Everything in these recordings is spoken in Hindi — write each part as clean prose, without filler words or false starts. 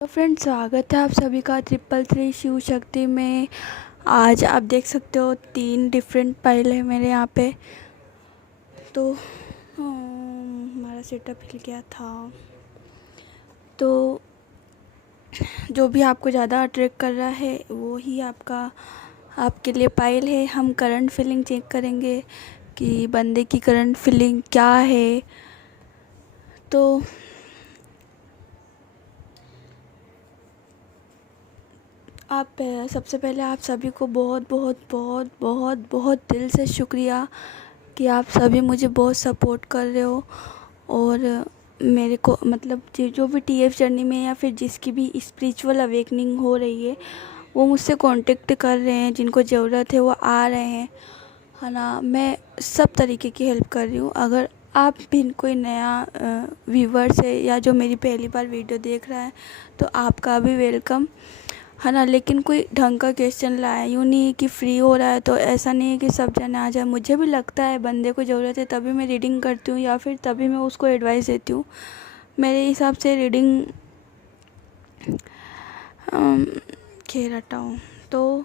तो फ्रेंड्स, स्वागत है आप सभी का 333 शिव शक्ति में। आज आप देख सकते हो 3 डिफरेंट फाइल है मेरे यहाँ पे। तो हमारा सेटअप हिल गया था। तो जो भी आपको ज़्यादा अट्रैक्ट कर रहा है वो ही आपके लिए फाइल है। हम करंट फीलिंग चेक करेंगे कि बंदे की करंट फीलिंग क्या है। तो सबसे पहले आप सभी को बहुत बहुत बहुत बहुत बहुत दिल से शुक्रिया कि आप सभी मुझे बहुत सपोर्ट कर रहे हो। और मेरे को मतलब जो भी टीएफ जर्नी में या फिर जिसकी भी स्पिरिचुअल अवेकनिंग हो रही है वो मुझसे कांटेक्ट कर रहे हैं। जिनको ज़रूरत है वो आ रहे हैं, है ना। मैं सब तरीके की हेल्प कर रही हूँ। अगर आप भी कोई नया व्यूवर्स है या जो मेरी पहली बार वीडियो देख रहा है तो आपका भी वेलकम, है ना। लेकिन कोई ढंग का क्वेश्चन लाया, यूँ नहीं है कि फ्री हो रहा है तो ऐसा नहीं है कि सब जने आ जाए। मुझे भी लगता है बंदे को ज़रूरत है तभी मैं रीडिंग करती हूँ या फिर तभी मैं उसको एडवाइस देती हूँ। मेरे हिसाब से रीडिंग खैर हटाऊँ तो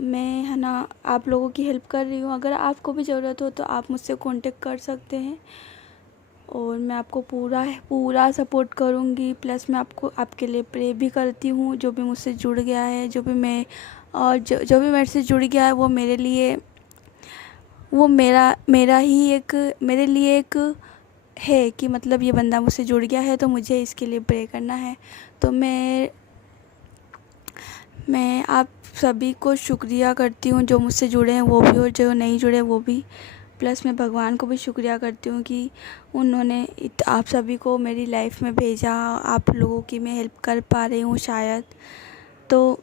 मैं, है ना, आप लोगों की हेल्प कर रही हूँ। अगर आपको भी ज़रूरत हो तो आप मुझसे कांटेक्ट कर सकते हैं और मैं आपको पूरा सपोर्ट करूँगी। प्लस मैं आपके लिए प्रे भी करती हूँ। जो भी मुझसे जुड़ गया है, जो भी मेरे से जुड़ गया है वो मेरे लिए, वो मेरा ही एक मेरे लिए एक है कि मतलब ये बंदा मुझसे जुड़ गया है तो मुझे इसके लिए प्रे करना है। तो मैं आप सभी को शुक्रिया करती हूँ, जो मुझसे जुड़े हैं वो भी और जो नहीं जुड़े वो भी। प्लस मैं भगवान को भी शुक्रिया करती हूँ कि उन्होंने आप सभी को मेरी लाइफ में भेजा। आप लोगों की मैं हेल्प कर पा रही हूँ शायद। तो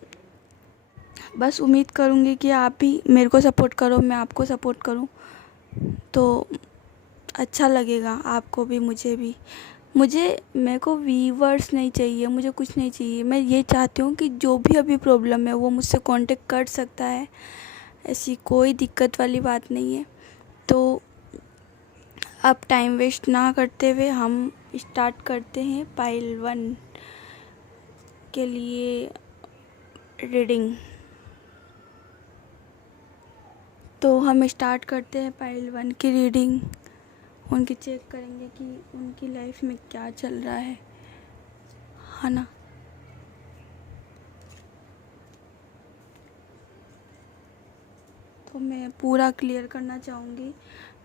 बस उम्मीद करूँगी कि आप भी मेरे को सपोर्ट करो, मैं आपको सपोर्ट करूँ तो अच्छा लगेगा आपको भी, मुझे भी। मेरे को व्यूवर्स नहीं चाहिए, मुझे कुछ नहीं चाहिए। मैं ये चाहती हूँ कि जो भी अभी प्रॉब्लम है वो मुझसे कांटेक्ट कर सकता है। ऐसी कोई दिक्कत वाली बात नहीं है। तो अब टाइम वेस्ट ना करते हुए हम स्टार्ट करते हैं पाइल 1 के लिए रीडिंग। तो हम स्टार्ट करते हैं पाइल 1 की रीडिंग। उनकी चेक करेंगे कि उनकी लाइफ में क्या चल रहा है ना। तो मैं पूरा क्लियर करना चाहूँगी।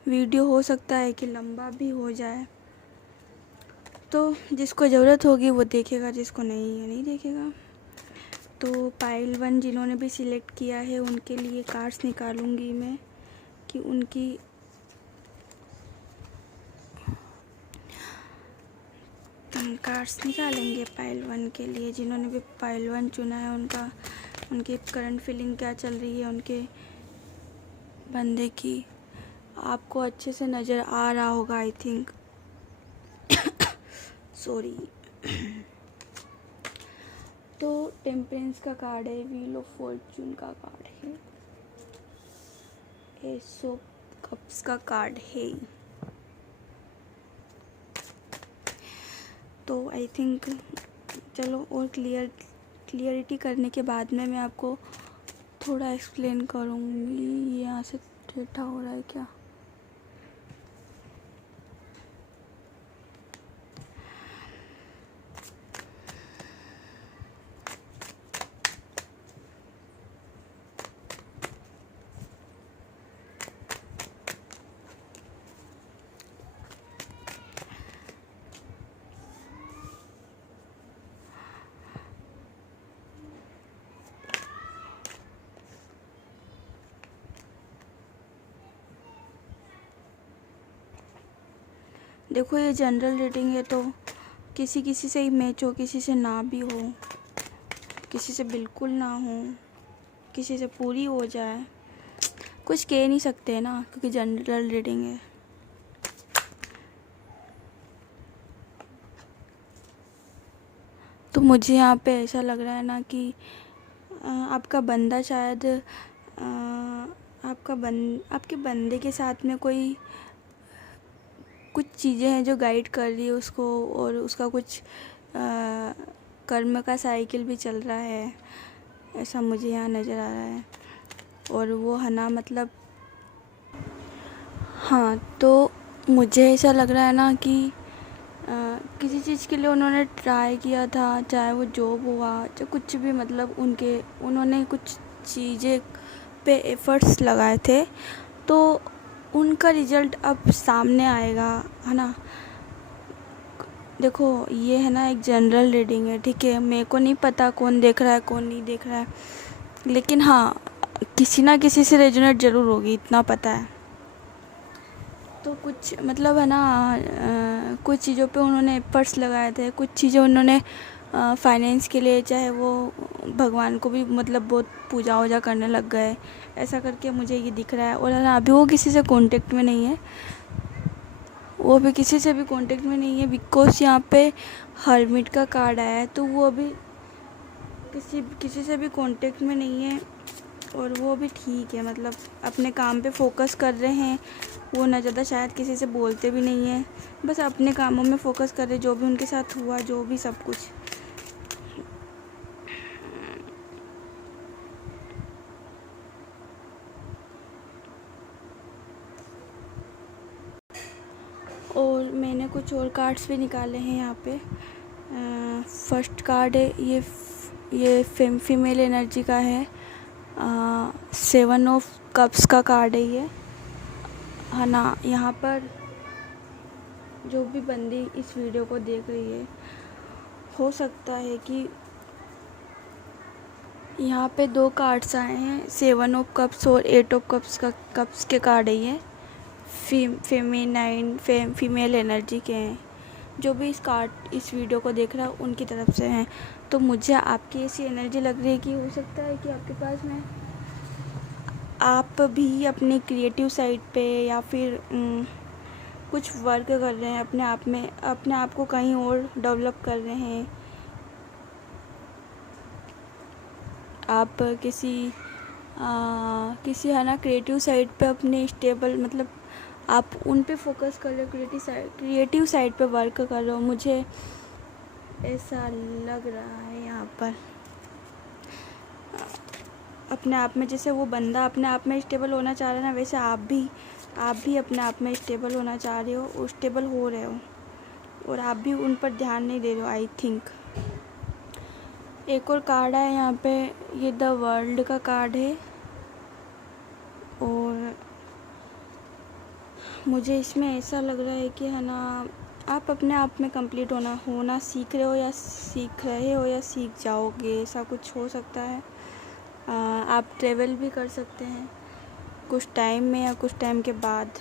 वीडियो हो सकता है कि लंबा भी हो जाए, तो जिसको ज़रूरत होगी वो देखेगा, जिसको नहीं है नहीं देखेगा। तो पाइल 1 जिन्होंने भी सिलेक्ट किया है उनके लिए कार्ड्स निकालूंगी मैं कि उनकी कार्ड्स निकालेंगे पाइल 1 के लिए। जिन्होंने भी पाइल 1 चुना है उनकी करंट फीलिंग क्या चल रही है उनके बंदे की, आपको अच्छे से नज़र आ रहा होगा आई थिंक। सॉरी। तो टेम्परेंस का कार्ड है, व्हील ऑफ फॉर्चून का कार्ड है, एस ऑफ कप्स का कार्ड है। तो आई थिंक चलो और क्लियरिटी करने के बाद में मैं आपको थोड़ा एक्सप्लेन करूँगी। यहाँ से टेढ़ा हो रहा है क्या? देखो, ये जनरल रीडिंग है तो किसी से ही मैच हो, किसी से ना भी हो, किसी से बिल्कुल ना हो, किसी से पूरी हो जाए, कुछ कह नहीं सकते हैं ना, क्योंकि जनरल रीडिंग है। तो मुझे यहाँ पे ऐसा लग रहा है ना कि आपका बंदा शायद आपके बंदे के साथ में कुछ चीज़ें हैं जो गाइड कर रही है उसको, और उसका कुछ कर्म का साइकिल भी चल रहा है, ऐसा मुझे यहाँ नज़र आ रहा है। और वो है ना मतलब हाँ, तो मुझे ऐसा लग रहा है ना कि किसी चीज़ के लिए उन्होंने ट्राई किया था, चाहे वो जॉब हुआ चाहे कुछ भी, मतलब उन्होंने कुछ चीज़ें पे एफ़र्ट्स लगाए थे, तो उनका रिज़ल्ट अब सामने आएगा, है ना। देखो ये है ना एक जनरल रीडिंग है, ठीक है। मेरे को नहीं पता कौन देख रहा है कौन नहीं देख रहा है, लेकिन हाँ किसी ना किसी से रेजोनेट ज़रूर होगी, इतना पता है। तो कुछ मतलब है ना कुछ चीज़ों पे उन्होंने एफर्ट्स लगाए थे, कुछ चीज़ें उन्होंने फाइनेंस के लिए, चाहे वो भगवान को भी मतलब बहुत पूजा वूजा करने लग गए, ऐसा करके मुझे ये दिख रहा है। और है ना अभी वो किसी से कांटेक्ट में नहीं है, वो अभी किसी से भी कांटेक्ट में नहीं है, बिकॉज यहाँ पे हर्मिट का कार्ड आया है, तो वो अभी किसी से भी कांटेक्ट में नहीं है। और वो भी ठीक है, मतलब अपने काम पे फोकस कर रहे हैं, वो ना ज़्यादा शायद किसी से बोलते भी नहीं हैं, बस अपने कामों में फोकस कर रहे, जो भी उनके साथ हुआ, जो भी सब कुछ। और मैंने कुछ और कार्ड्स भी निकाले हैं यहाँ पे। फर्स्ट कार्ड है ये फीमेल एनर्जी का है, 7 ऑफ कप्स का कार्ड है ये, है ना। यहाँ पर जो भी बंदी इस वीडियो को देख रही है, हो सकता है कि यहाँ पे 2 कार्ड्स आए हैं, 7 ऑफ कप्स और 8 ऑफ कप्स के कार्ड है ये, फीमेल एनर्जी के हैं। जो भी इस वीडियो को देख रहा है उनकी तरफ से हैं। तो मुझे आपकी ऐसी एनर्जी लग रही है कि हो सकता है कि आपके पास में आप भी अपनी क्रिएटिव साइड पे या फिर कुछ वर्क कर रहे हैं, अपने आप को कहीं और डेवलप कर रहे हैं। आप किसी है ना क्रिएटिव साइड पे अपने स्टेबल, मतलब आप उन पे फोकस कर रहे हो, क्रिएटिव साइड पे वर्क कर रहे हो, मुझे ऐसा लग रहा है यहाँ पर। अपने आप में, जैसे वो बंदा अपने आप में स्टेबल होना चाह रहा है ना, वैसे आप भी अपने आप में स्टेबल होना चाह रहे हो, स्टेबल हो रहे हो, और आप भी उन पर ध्यान नहीं दे रहे हो, आई थिंक। एक और कार्ड है यहाँ पे, ये द वर्ल्ड का कार्ड है, और मुझे इसमें ऐसा लग रहा है कि है ना आप अपने आप में कंप्लीट होना सीख रहे हो, या सीख जाओगे, ऐसा कुछ हो सकता है। आप ट्रेवल भी कर सकते हैं कुछ टाइम में या कुछ टाइम के बाद।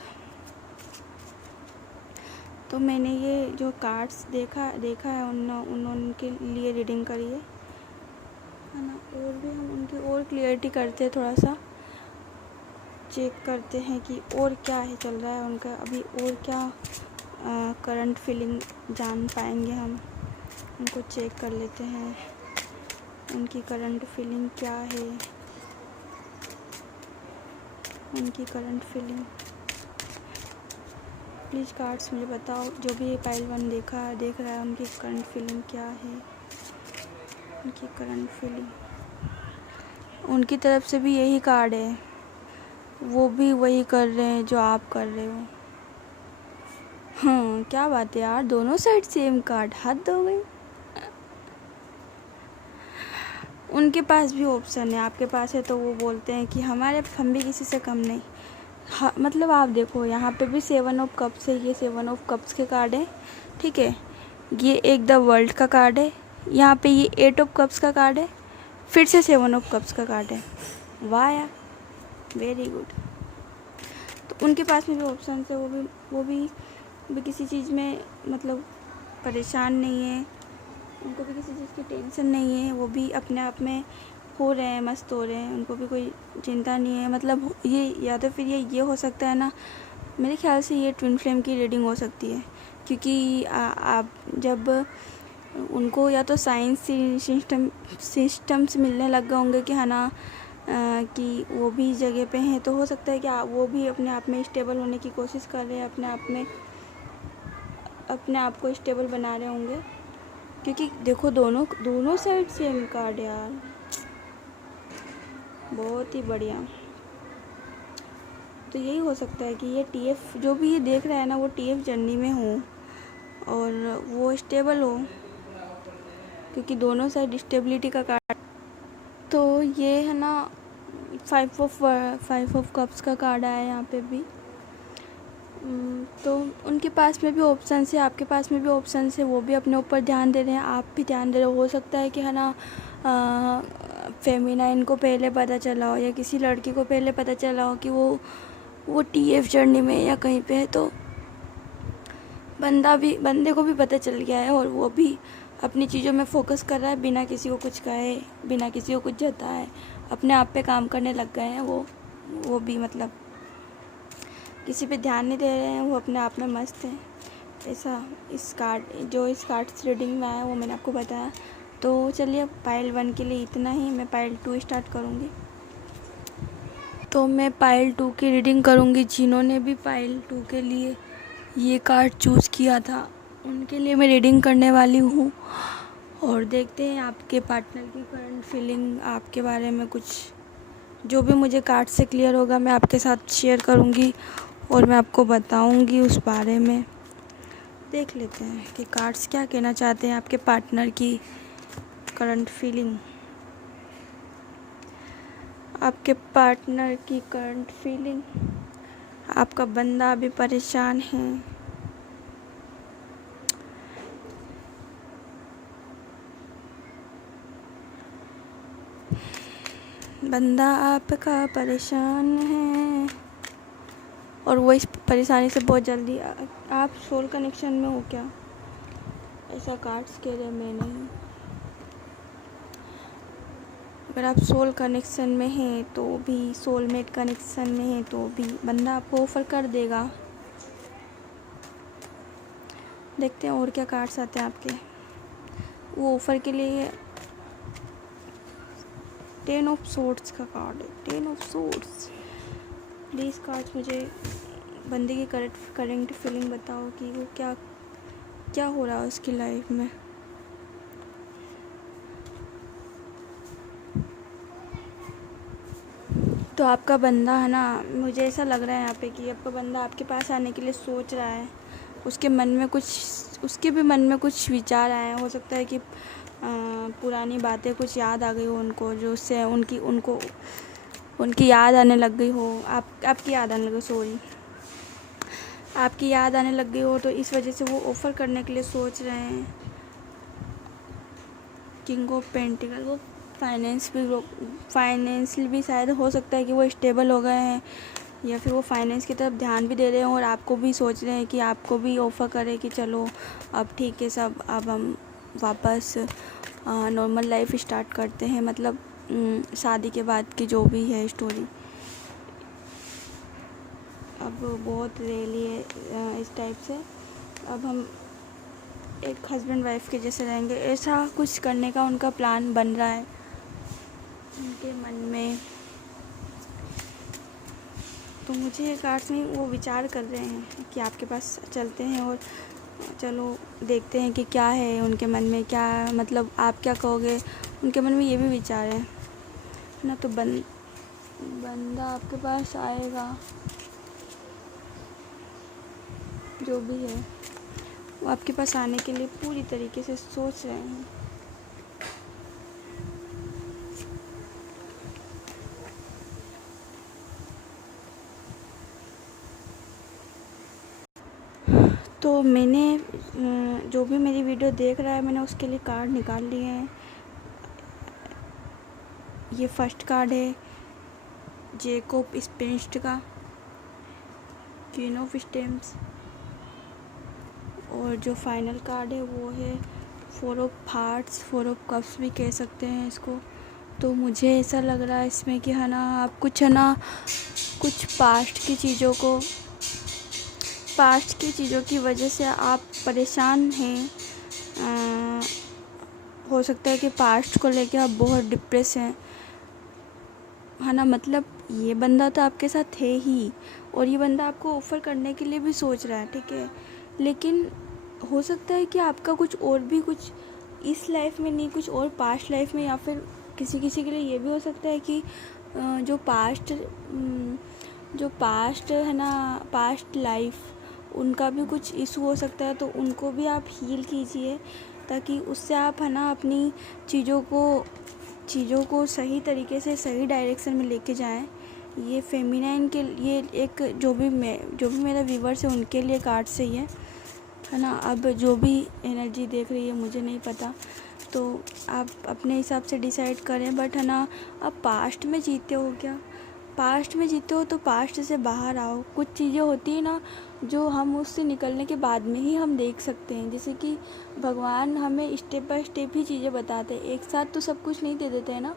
तो मैंने ये जो कार्ड्स देखा है उनके लिए रीडिंग करी है ना। और भी हम उनकी और क्लियरिटी करते हैं, थोड़ा सा चेक करते हैं कि और क्या है चल रहा है उनका अभी, और क्या करंट फीलिंग जान पाएंगे हम। उनको चेक कर लेते हैं, उनकी करंट फीलिंग क्या है, उनकी करंट फीलिंग। प्लीज़ कार्ड्स मुझे बताओ, जो भी पाइल 1 देख रहा है, उनकी करंट फीलिंग क्या है, उनकी करंट फीलिंग। उनकी तरफ से भी यही कार्ड है, वो भी वही कर रहे हैं जो आप कर रहे हो। क्या बात है यार, दोनों साइड सेम कार्ड, हद हो गई। उनके पास भी ऑप्शन है, आपके पास है, तो वो बोलते हैं कि हम भी किसी से कम नहीं। हाँ, मतलब आप देखो यहाँ पे भी 7 ऑफ कप्स है, ये 7 ऑफ कप्स के कार्ड है, ठीक है। ये एक द वर्ल्ड का कार्ड है, यहाँ पे ये 8 ऑफ कप्स का कार्ड है, फिर से 7 ऑफ कप्स का कार्ड है। वाह यार, वेरी गुड। तो उनके पास में भी ऑप्शन है, वो भी किसी चीज़ में मतलब परेशान नहीं है, उनको भी किसी चीज़ की टेंशन नहीं है, वो भी अपने आप में हो रहे हैं, मस्त हो रहे हैं, उनको भी कोई चिंता नहीं है। मतलब ये, या तो फिर ये हो सकता है ना, मेरे ख्याल से ये ट्विन फ्लेम की रीडिंग हो सकती है, क्योंकि आप जब उनको या तो साइंस सिस्टम्स मिलने लग गए होंगे कि है ना कि वो भी जगह पे हैं, तो हो सकता है कि वो भी अपने आप में स्टेबल होने की कोशिश कर रहे हैं, अपने आप को स्टेबल बना रहे होंगे, क्योंकि देखो दोनों दोनों साइड सेम कार्ड यार, बहुत ही बढ़िया। तो यही हो सकता है कि ये टीएफ जो भी ये देख रहा है ना, वो टीएफ जर्नी में हो और वो स्टेबल हो, क्योंकि दोनों साइड स्टेबिलिटी का कार्ड। तो ये है ना 5 ऑफ कप्स का कार्ड आया यहाँ पे भी। तो उनके पास में भी ऑप्शन है, आपके पास में भी ऑप्शन है, वो भी अपने ऊपर ध्यान दे रहे हैं, आप भी ध्यान दे रहे हो सकता है कि है ना फेमिनाइन को पहले पता चला हो या किसी लड़की को पहले पता चला हो कि वो टीएफ जर्नी में या कहीं पे है, तो बंदे को भी पता चल गया है और वो भी अपनी चीज़ों में फोकस कर रहा है, बिना किसी को कुछ कहे, बिना किसी को कुछ जताए, अपने आप पे काम करने लग गए हैं वो भी, मतलब किसी पे ध्यान नहीं दे रहे हैं, वो अपने आप में मस्त हैं। ऐसा इस कार्ड रीडिंग में आया वो मैंने आपको बताया। तो चलिए पाइल 1 के लिए इतना ही, मैं पाइल 2 स्टार्ट करूँगी। तो मैं पाइल 2 की रीडिंग करूँगी। जिन्होंने भी पाइल 2 के लिए ये कार्ड चूज़ किया था उनके लिए मैं रीडिंग करने वाली हूँ, और देखते हैं आपके पार्टनर की करंट फीलिंग, आपके बारे में कुछ जो भी मुझे कार्ड से क्लियर होगा मैं आपके साथ शेयर करूँगी और मैं आपको बताऊँगी उस बारे में। देख लेते हैं कि कार्ड्स क्या कहना चाहते हैं आपके पार्टनर की करंट फीलिंग। आपके पार्टनर की करंट फीलिंग, आपका बंदा अभी परेशान है, बंदा आपका परेशान है और वो इस परेशानी से बहुत जल्दी। आप सोल कनेक्शन में हो क्या, ऐसा कार्ड्स कह रहे, मैं नहीं। अगर आप सोल कनेक्शन में हैं तो भी, सोलमेट कनेक्शन में हैं तो भी बंदा आपको ऑफ़र कर देगा। देखते हैं और क्या कार्ड्स आते हैं आपके वो ऑफ़र के लिए। 10 ऑफ सोर्ड्स का कार्ड है, 10 ऑफ सोर्ड्स। प्लीज़ कार्ड्स मुझे बंदे की करंट फीलिंग बताओ कि वो क्या हो रहा है उसकी लाइफ में। तो आपका बंदा है ना, मुझे ऐसा लग रहा है यहाँ पे कि आपका बंदा आपके पास आने के लिए सोच रहा है, उसके भी मन में कुछ विचार आए हैं। हो सकता है कि पुरानी बातें कुछ याद आ गई हो उनको, जो उससे उनकी याद आने लग गई हो, आपकी याद आने लग गई, सॉरी, आपकी याद आने लग गई हो, तो इस वजह से वो ऑफ़र करने के लिए सोच रहे हैं। किंग ऑफ पेंटिकल, वो फाइनेंशियल भी शायद हो सकता है कि वो स्टेबल हो गए हैं, या फिर वो फाइनेंस की तरफ ध्यान भी दे रहे हैं और आपको भी सोच रहे हैं कि आपको भी ऑफ़र करें कि चलो अब ठीक है सब, अब हम वापस नॉर्मल लाइफ स्टार्ट करते हैं, मतलब शादी के बाद की जो भी है स्टोरी, अब बहुत रेयरली है इस टाइप से, अब हम एक हस्बैंड वाइफ के जैसे रहेंगे, ऐसा कुछ करने का उनका प्लान बन रहा है उनके मन में। तो मुझे कार्ड्स में वो विचार कर रहे हैं कि आपके पास चलते हैं और चलो देखते हैं कि क्या है उनके मन में, क्या मतलब आप क्या कहोगे, उनके मन में ये भी विचार है ना। तो बंदा आपके पास आएगा, जो भी है वो आपके पास आने के लिए पूरी तरीके से सोच रहे हैं। तो मैंने जो भी मेरी वीडियो देख रहा है, मैंने उसके लिए कार्ड निकाल लिए हैं। ये फर्स्ट कार्ड है जेकोब स्पेंस्ट का, क्वीन ऑफ स्टेम्स, और जो फाइनल कार्ड है वो है 4 ऑफ हार्ट्स, 4 ऑफ कप्स भी कह सकते हैं इसको। तो मुझे ऐसा लग रहा है इसमें कि है ना, आप कुछ है ना, कुछ पास्ट की चीज़ों की वजह से आप परेशान हैं। हो सकता है कि पास्ट को लेके आप बहुत डिप्रेस हैं, है ना। मतलब ये बंदा तो आपके साथ है ही, और ये बंदा आपको ऑफ़र करने के लिए भी सोच रहा है, ठीक है, लेकिन हो सकता है कि आपका कुछ और भी कुछ इस लाइफ में नहीं, कुछ और पास्ट लाइफ में, या फिर किसी किसी के लिए ये भी हो सकता है कि जो पास्ट है ना, पास्ट लाइफ, उनका भी कुछ इशू हो सकता है, तो उनको भी आप हील कीजिए, ताकि उससे आप है ना अपनी चीज़ों को सही तरीके से सही डायरेक्शन में लेके जाएं। ये फेमिनाइन के लिए एक जो भी मेरा व्यूवर्स है उनके लिए कार्ड सही है ना। अब जो भी एनर्जी देख रही है मुझे नहीं पता, तो आप अपने हिसाब से डिसाइड करें। बट है ना, आप पास्ट में जीते हो क्या? पास्ट में जीते हो तो पास्ट से बाहर आओ। कुछ चीज़ें होती है ना जो हम उससे निकलने के बाद में ही हम देख सकते हैं। जैसे कि भगवान हमें स्टेप बाय स्टेप ही चीज़ें बताते हैं, एक साथ तो सब कुछ नहीं दे देते हैं ना।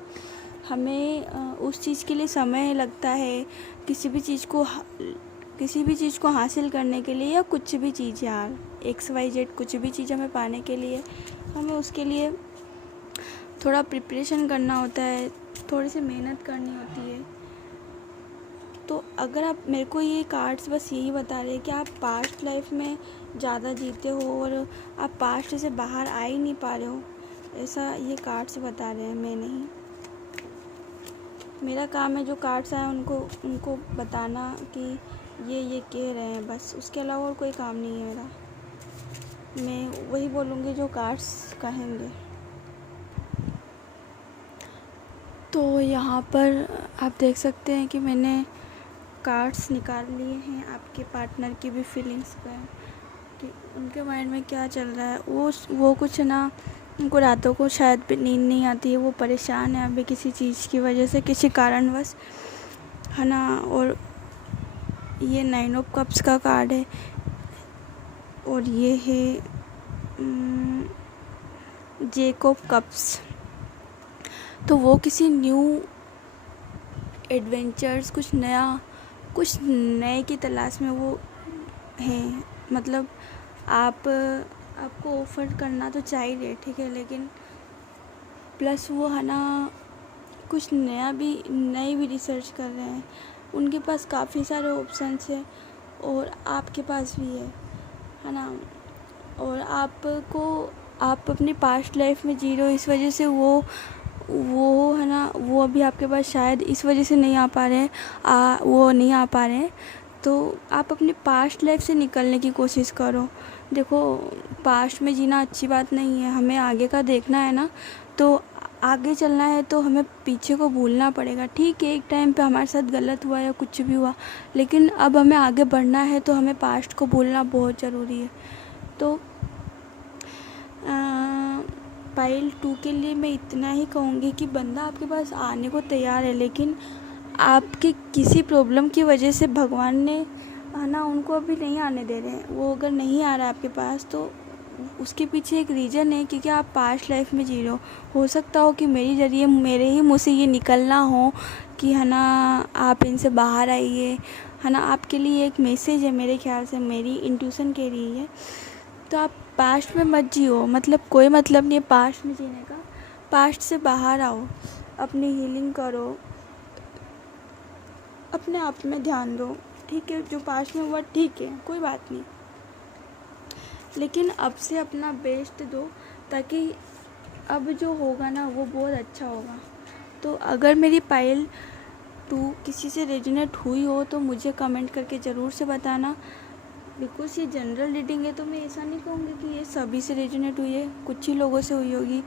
हमें उस चीज़ के लिए समय लगता है, किसी भी चीज़ को हासिल करने के लिए, या कुछ भी चीज़ यार XYZ कुछ भी चीज़ हमें पाने के लिए हमें उसके लिए थोड़ा प्रिपरेशन करना होता है, थोड़ी सी मेहनत करनी होती है। तो अगर आप, मेरे को ये कार्ड्स बस यही बता रहे हैं कि आप पास्ट लाइफ में ज़्यादा जीते हो और आप पास्ट से बाहर आ ही नहीं पा रहे हो, ऐसा ये कार्ड्स बता रहे हैं। मैं नहीं, मेरा काम है जो कार्ड्स आए उनको बताना कि ये कह रहे हैं, बस उसके अलावा और कोई काम नहीं है मेरा। मैं वही बोलूँगी जो कार्ड्स कहेंगे। तो यहाँ पर आप देख सकते हैं कि मैंने कार्ड्स निकाल लिए हैं आपके पार्टनर की भी फीलिंग्स पर, कि उनके माइंड में क्या चल रहा है। वो कुछ ना, उनको रातों को शायद भी नींद नहीं आती है, वो परेशान है अभी किसी चीज़ की वजह से, किसी कारणवश, है ना। और ये 9 ऑफ कप्स का कार्ड है, और ये है जेक ऑफ कप्स। तो वो किसी न्यू एडवेंचर्स, कुछ नए की तलाश में वो हैं। मतलब आपको ऑफ़र करना तो चाहिए, ठीक है, लेकिन प्लस वो है ना कुछ नई भी रिसर्च कर रहे हैं। उनके पास काफ़ी सारे ऑप्शंस हैं और आपके पास भी है ना। और आप अपनी पास्ट लाइफ में जी रहे हो, इस वजह से वो है ना, वो अभी आपके पास शायद इस वजह से नहीं आ पा रहे हैं। तो आप अपनी पास्ट लाइफ से निकलने की कोशिश करो। देखो, पास्ट में जीना अच्छी बात नहीं है, हमें आगे का देखना है ना। तो आगे चलना है तो हमें पीछे को भूलना पड़ेगा। ठीक है, एक टाइम पे हमारे साथ गलत हुआ या कुछ भी हुआ, लेकिन अब हमें आगे बढ़ना है तो हमें पास्ट को भूलना बहुत ज़रूरी है। तो पाइल 2 के लिए मैं इतना ही कहूँगी कि बंदा आपके पास आने को तैयार है, लेकिन आपकी किसी प्रॉब्लम की वजह से भगवान ने है ना उनको अभी नहीं आने दे रहे हैं। वो अगर नहीं आ रहा है आपके पास तो उसके पीछे एक रीज़न है, क्योंकि आप पास्ट लाइफ में जी रहे हो सकता हो कि मेरे ही मुँह से ये निकलना हो कि है ना आप इनसे बाहर आइए, है ना। आपके लिए एक मैसेज है, मेरे ख्याल से मेरी इंट्यूशन कह रही है। तो आप पास्ट में मत जियो, मतलब कोई मतलब नहीं है पास्ट में जीने का। पास्ट से बाहर आओ, अपनी हीलिंग करो, अपने आप में ध्यान दो, ठीक है। जो पास्ट में हुआ ठीक है, कोई बात नहीं, लेकिन अब से अपना बेस्ट दो, ताकि अब जो होगा ना वो बहुत अच्छा होगा। तो अगर मेरी पाइल 2 किसी से रेजोनेट हुई हो तो मुझे कमेंट करके ज़रूर से बताना। बिकॉज ये जनरल रीडिंग है तो मैं ऐसा नहीं कहूँगी कि ये सभी से रेजोनेट हुई है, कुछ ही लोगों से हुई होगी,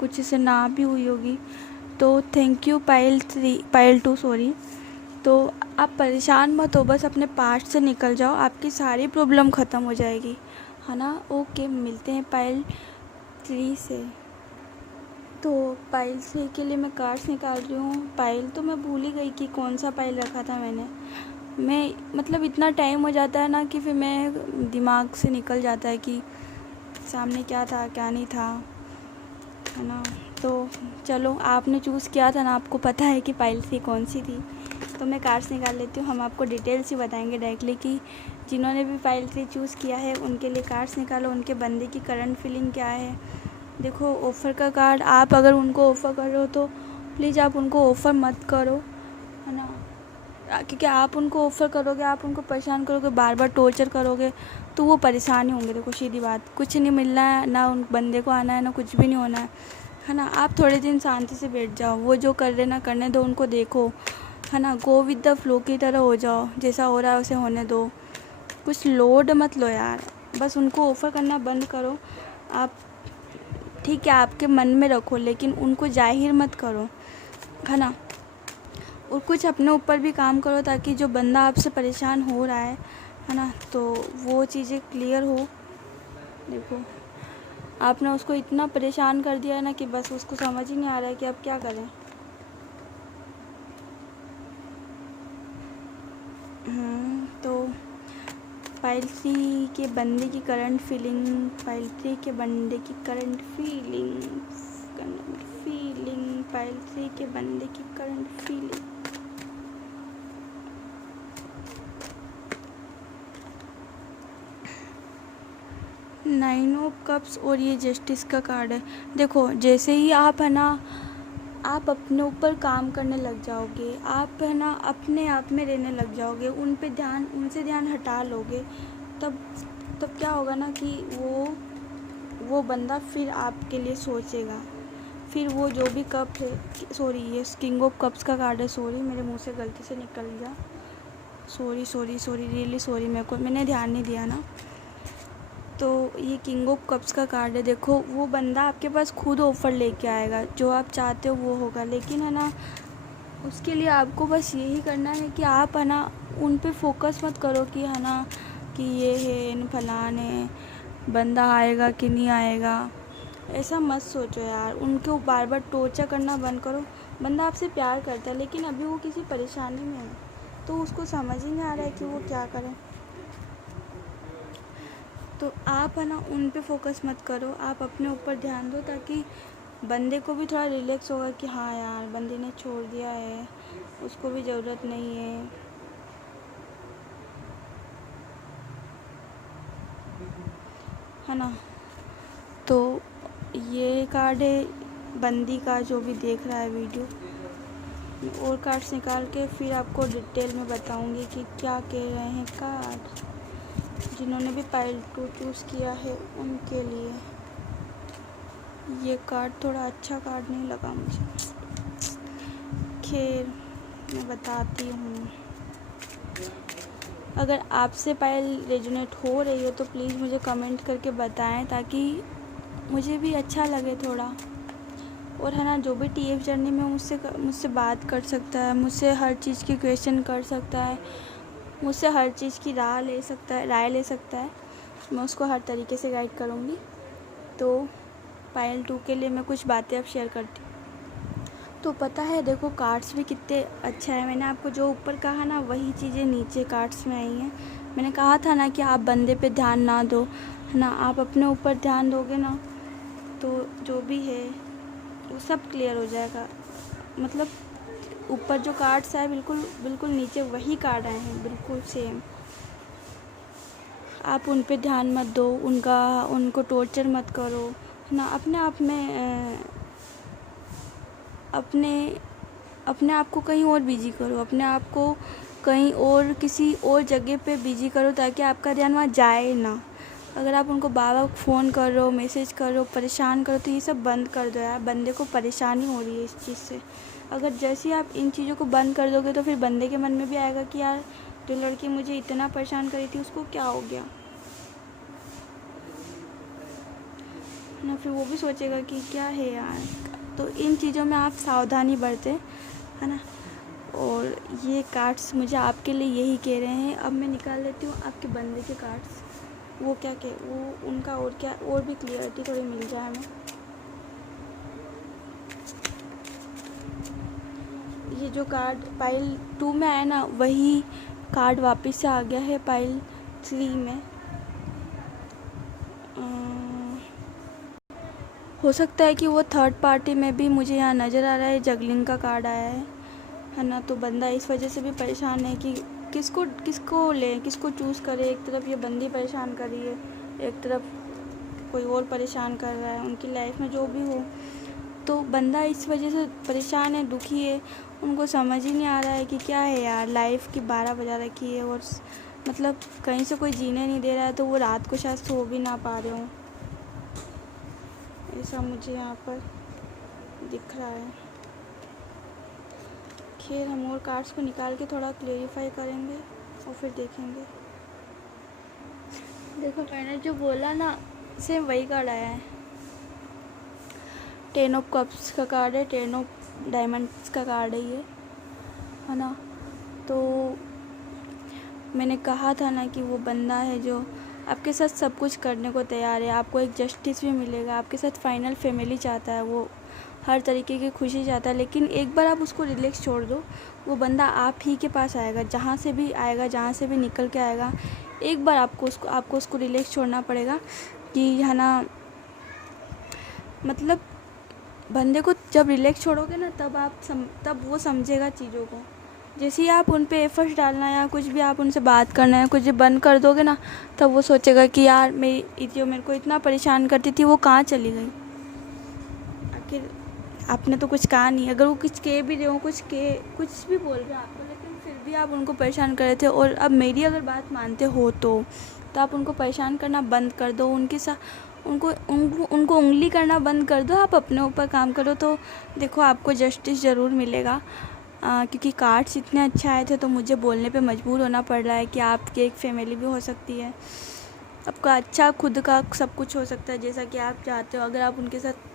कुछ से ना भी हुई होगी। तो थैंक यू पाइल 2 सॉरी। तो आप परेशान मत हो, बस अपने पास्ट से निकल जाओ, आपकी सारी प्रॉब्लम ख़त्म हो जाएगी, है ना। ओके, मिलते हैं पाइल 3 से। तो पाइल 3 के लिए मैं कार्ड्स निकाल रही हूँ। पाइल तो मैं भूल ही गई कि कौन सा पाइल रखा था मैं मतलब इतना टाइम हो जाता है ना कि फिर मैं दिमाग से निकल जाता है कि सामने क्या था क्या नहीं था, है ना। तो चलो, आपने चूज़ किया था ना, आपको पता है कि पाइल 3 कौन सी थी। तो मैं कार्ड्स निकाल लेती हूँ, हम आपको डिटेल्स ही बताएंगे डायरेक्टली कि जिन्होंने भी पाइल 3 चूज़ किया है उनके लिए कार्ड्स निकालो, उनके बंदे की करंट फीलिंग क्या है। देखो, ऑफ़र का कार्ड, आप अगर उनको ऑफ़र कर रहे हो तो प्लीज़ आप उनको ऑफ़र मत करो, है ना। क्योंकि आप उनको ऑफ़र करोगे, आप उनको परेशान करोगे, बार बार टॉर्चर करोगे, तो वो परेशान ही होंगे। देखो सीधी बात, कुछ नहीं मिलना है, ना उन बंदे को आना है, ना कुछ भी नहीं होना है ना। आप थोड़े दिन शांति से बैठ जाओ, वो जो कर रहे ना करने दो, उनको देखो, है ना। गो विद द फ्लो की तरह हो जाओ, जैसा हो रहा है उसे होने दो, कुछ लोड मत लो यार। बस उनको ऑफ़र करना बंद करो। आप ठीक है, आपके मन में रखो, लेकिन उनको ज़ाहिर मत करो, है ना। और कुछ अपने ऊपर भी काम करो, ताकि जो बंदा आपसे परेशान हो रहा है ना, तो वो चीज़ें क्लियर हो। देखो आपने उसको इतना परेशान कर दिया है ना कि बस उसको समझ ही नहीं आ रहा है कि अब क्या करें। तो फाइल 3 के बंदे की करंट फीलिंग, फाइल 3 के बंदे की करंट फीलिंग, फाइल 3 के बंदे की current feeling. Nine of cups और ये जस्टिस का कार्ड है। देखो जैसे ही आप है ना, आप अपने ऊपर काम करने लग जाओगे, आप है ना अपने आप में रहने लग जाओगे, उनसे ध्यान हटा लोगे, तब क्या होगा ना कि वो बंदा फिर आपके लिए सोचेगा। फिर वो जो भी कप है, सॉरी ये किंग ऑफ कप्स का कार्ड है, सॉरी मेरे मुंह से गलती से निकल गया, सॉरी रियली सॉरी, मैंने ध्यान नहीं दिया ना। तो ये किंग ऑफ कप्स का कार्ड है। देखो वो बंदा आपके पास खुद ऑफ़र लेके आएगा, जो आप चाहते हो वो होगा, लेकिन है ना उसके लिए आपको बस यही करना है कि आप है ना उन पे फोकस मत करो कि है ना कि ये है फलान है, बंदा आएगा कि नहीं आएगा, ऐसा मत सोचो यार। उनको बार बार टॉर्चर करना बंद करो। बंदा आपसे प्यार करता है, लेकिन अभी वो किसी परेशानी में है, तो उसको समझ ही नहीं आ रहा है कि वो क्या करे। तो आप है ना उन पे फोकस मत करो, आप अपने ऊपर ध्यान दो, ताकि बंदे को भी थोड़ा रिलैक्स होगा कि हाँ यार बंदे ने छोड़ दिया है, उसको भी ज़रूरत नहीं है ना। तो ये कार्ड है बंदी का, जो भी देख रहा है वीडियो। और कार्ड्स निकाल के फिर आपको डिटेल में बताऊंगी कि क्या कह रहे हैं कार्ड, जिन्होंने भी पाइल 2 चूज़ किया है उनके लिए। ये कार्ड थोड़ा अच्छा कार्ड नहीं लगा मुझे, खैर मैं बताती हूँ। अगर आपसे पाइल रेजोनेट हो रही है तो प्लीज़ मुझे कमेंट करके बताएं, ताकि मुझे भी अच्छा लगे थोड़ा। और है ना जो भी TF जर्नी में मुझसे बात कर सकता है, मुझसे हर चीज़ की क्वेश्चन कर सकता है, मुझसे हर चीज़ की राय ले सकता है, मैं उसको हर तरीके से गाइड करूँगी। तो पायल 2 के लिए मैं कुछ बातें अब शेयर करती हूँ। तो पता है देखो कार्ड्स भी कितने अच्छा है, मैंने आपको जो ऊपर कहा ना वही चीज़ें नीचे कार्ड्स में आई हैं। मैंने कहा था ना कि आप बंदे पे ध्यान ना दो, है ना, आप अपने ऊपर ध्यान दोगे ना तो जो भी है वो सब क्लियर हो जाएगा। मतलब ऊपर जो कार्ड्स आए बिल्कुल नीचे वही कार्ड आए हैं, बिल्कुल सेम। आप उन पे ध्यान मत दो, उनको टॉर्चर मत करो, है ना। अपने आप में अपने आप को कहीं और बिजी करो, अपने आप को कहीं और किसी और जगह पे बिजी करो, ताकि आपका ध्यान वहाँ जाए ना। अगर आप उनको बार बार फ़ोन कर रहे हो, मैसेज कर रहे हो, परेशान करो, तो ये सब बंद कर दो यार। बंदे को परेशानी हो रही है इस चीज़ से। अगर जैसे ही आप इन चीज़ों को बंद कर दोगे तो फिर बंदे के मन में भी आएगा कि यार जो लड़की मुझे इतना परेशान करी थी उसको क्या हो गया ना, फिर वो भी सोचेगा कि क्या है यार। तो इन चीज़ों में आप सावधानी बरतें, है ना। और ये कार्ड्स मुझे आपके लिए यही कह रहे हैं। अब मैं निकाल लेती हूँ आपके बंदे के कार्ड्स, वो क्या वो उनका और क्या और भी क्लियरिटी थोड़ी मिल जाए हमें। ये जो कार्ड पाइल 2 में आया ना, वही कार्ड वापस से आ गया है पाइल 3 में। हो सकता है कि वो थर्ड पार्टी में भी मुझे यहाँ नज़र आ रहा है, जगलिंग का कार्ड आया है ना। तो बंदा इस वजह से भी परेशान है कि किसको लें, किसको चूज़ करें। एक तरफ ये बंदी परेशान कर रही है, एक तरफ कोई और परेशान कर रहा है, उनकी लाइफ में जो भी हो। तो बंदा इस वजह से परेशान है, दुखी है, उनको समझ ही नहीं आ रहा है कि क्या है यार, लाइफ की 12 बजा रखी है और मतलब कहीं से कोई जीने नहीं दे रहा है, तो वो रात को शायद सो भी ना पा रहे हों। ऐसा मुझे यहाँ पर दिख रहा है। खैर हम और कार्ड्स को निकाल के थोड़ा क्लेरिफाई करेंगे और फिर देखेंगे। देखो मैंने जो बोला ना, सेम वही कार्ड आया है। 10 ऑफ कप्स का कार्ड है, 10 ऑफ डायमंड्स का कार्ड है ये, है ना। तो मैंने कहा था ना कि वो बंदा है जो आपके साथ सब कुछ करने को तैयार है, आपको एक जस्टिस भी मिलेगा, आपके साथ फाइनल फैमिली चाहता है, वो हर तरीके की खुशी चाहता है। लेकिन एक बार आप उसको रिलैक्स छोड़ दो, वो बंदा आप ही के पास आएगा, जहाँ से भी आएगा, जहाँ से भी निकल के आएगा। एक बार आपको उसको रिलैक्स छोड़ना पड़ेगा कि है ना, मतलब बंदे को जब रिलैक्स छोड़ोगे ना, तब वो समझेगा चीज़ों को। जैसे ही आप उन पे एफर्ट्स डालना या कुछ भी आप उनसे बात करना है, कुछ बंद कर दोगे ना, तब वो सोचेगा कि यार जो मेरे को इतना परेशान करती थी वो कहाँ चली गई। आखिर आपने तो कुछ कहा नहीं, अगर वो कुछ कह भी रहे हो, कुछ भी बोल रहे हो आपको, लेकिन फिर भी आप उनको परेशान कर रहे थे। और अब मेरी अगर बात मानते हो तो आप उनको परेशान करना बंद कर दो, उनके साथ उनको उंगली करना बंद कर दो, आप अपने ऊपर काम करो। तो देखो आपको जस्टिस ज़रूर मिलेगा। क्योंकि कार्ड्स इतने अच्छे आए थे तो मुझे बोलने पे मजबूर होना पड़ रहा है कि आपकी एक फैमिली भी हो सकती है, आपका अच्छा खुद का सब कुछ हो सकता है जैसा कि आप चाहते हो। अगर आप उनके साथ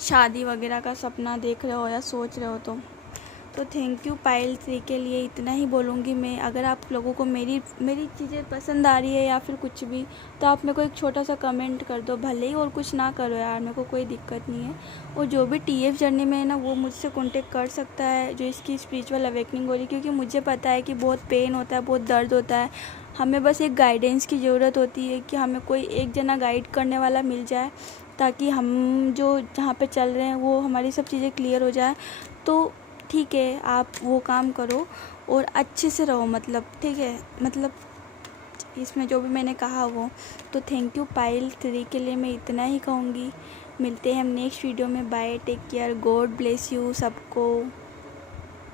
शादी वगैरह का सपना देख रहे हो या सोच रहे हो तो थैंक यू पायल 3 के लिए इतना ही बोलूँगी मैं। अगर आप लोगों को मेरी चीज़ें पसंद आ रही है या फिर कुछ भी, तो आप मेरे को एक छोटा सा कमेंट कर दो, भले ही और कुछ ना करो यार, मेरे को कोई दिक्कत नहीं है। और जो भी TF जर्नी में है ना, वो मुझसे कॉन्टेक्ट कर सकता है, जो इसकी स्पिरिचुअल अवेकनिंग हो रही है। क्योंकि मुझे पता है कि बहुत पेन होता है, बहुत दर्द होता है, हमें बस एक गाइडेंस की ज़रूरत होती है कि हमें कोई एक जना गाइड करने वाला मिल जाए, ताकि हम जो जहाँ पे चल रहे हैं वो हमारी सब चीज़ें क्लियर हो जाए। तो ठीक है, आप वो काम करो और अच्छे से रहो, मतलब ठीक है, मतलब इसमें जो भी मैंने कहा वो। तो थैंक यू पायल 3 के लिए मैं इतना ही कहूँगी। मिलते हैं हम नेक्स्ट वीडियो में। Bye, take care, God bless you सबको।